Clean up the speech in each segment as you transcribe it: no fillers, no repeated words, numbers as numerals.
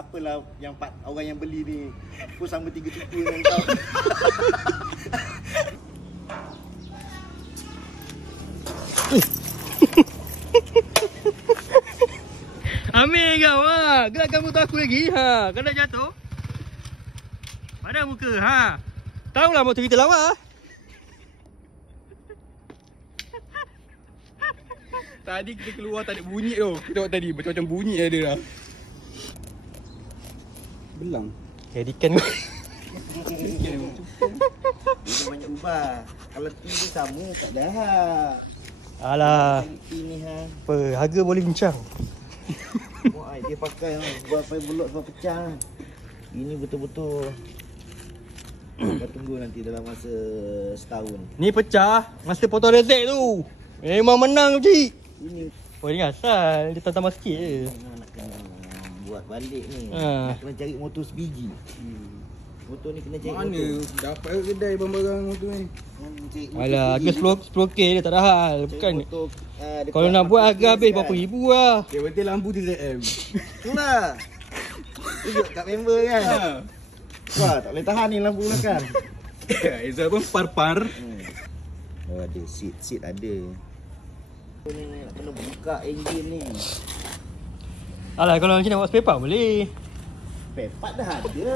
apalah yang orang yang beli ni pun sama 3 cuba dengan kau. Ambil kau ha. Gerakkan motor aku lagi ha. Kau nak jatuh. Mana muka ha. Tahulah motor kita lawa. Tadi kita keluar tak ada bunyi tu. Kita tengok tadi macam-macam bunyi ada dah. Belang. Jadikan Dia banyak ubah. Kalau tu dia sama tak dah ha. Alah. Ini ha. Apa harga boleh bincang. Wah, dia pakai buat sampai bulok sampai pecah. Ini betul-betul. Kita tunggu nanti dalam masa setahun. Ni pecah masa potong rezek tu. Memang menang cik. Ini Oh ni asal dia tambah sikit je. nak kena buat balik ni. Ha. Nak kena cari motor sebiji. Motor ni kena cari Mana motor. dapat ke kedai barang-barang motor ni? Cari motor Alah harga sebiji. 10k dia tak ada hal. Cari Bukan. motor, dekat Kalau nak buat harga habis kan. berapa ribu lah. Yang penting lampu TZM. Itulah. Tunjuk kat member kan. Wah, tak boleh tahan ni lampu belakang. Aizal pun par-par. Oh ada, seat ada. Ni nak kena buka enjin ni. Alah kalau macam nak buat spare part boleh. Spare part dah ada.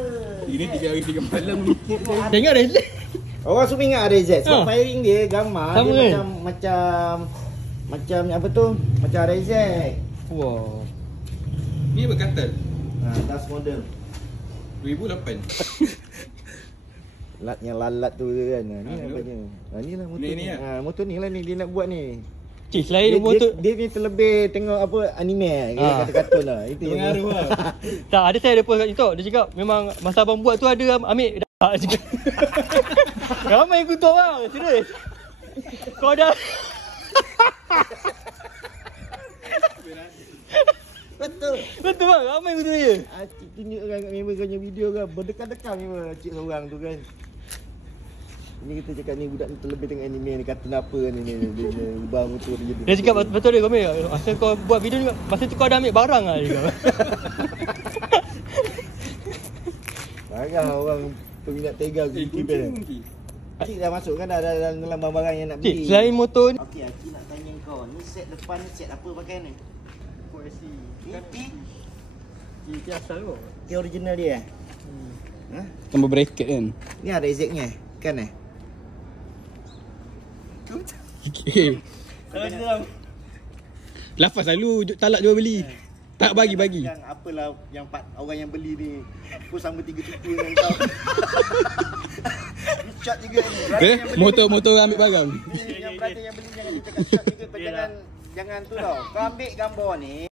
Ini 3 hari 3 malam mikir je. Tengok rezek. Orang semua ingat ada Z sebab Ha. firing dia gambar Sama dia kan? macam apa tu? Macam Rezek. Wow. Ni berkatal. Das model. 2008. Lat yang lalat tu kan. Ni Ha, nampaknya. Ni lah motor Ni ni. lah. Motor ni lah ni dia nak buat ni. Cik selain motor dia ni terlebih tengok apa anime kata-kata lah. Itu yang Pengaruh lah. tak ada, saya ada post kat TikTok. Dia cakap memang masa abang buat tu ada ambil dah cakap. Ramai yang kutuk bang, serius. Kau dah Betul. betul bang, ramai yang kutuk dia. Cik tunjuk kan kat member kau punya video kan. Berdekat-dekat member cik seorang tu kan. Ni kita cakap ni budak ni terlebih tengok anime ni kata apa ni dia ubah motor dia jadi. Dia cakap betul dia kau ambil. Masa kau buat video ni masa tu kau dah ambil barang lah dia cakap. Marah orang peminat Tega gitu kan. Cik dah masuk kan dah dalam barang-barang yang nak Cik, beli. selain motor ni Okey, Aki nak tanya kau. Ni set depan ni set apa pakai ni? T asal tu. T original dia. Ha? Tambah bracket kan. Ni ada ezeknya kan eh? Okay. Kalau di dalam Lafaz selalu talak jual beli. Tak bagi. Yang apalah yang orang yang beli ni pun sama 3 cuba dengan kau. Ni shot juga ni. Motor ambil barang. Yang brother yang beli jangan cakap shot juga. Jangan tu tau. Kau ambil gambar ni.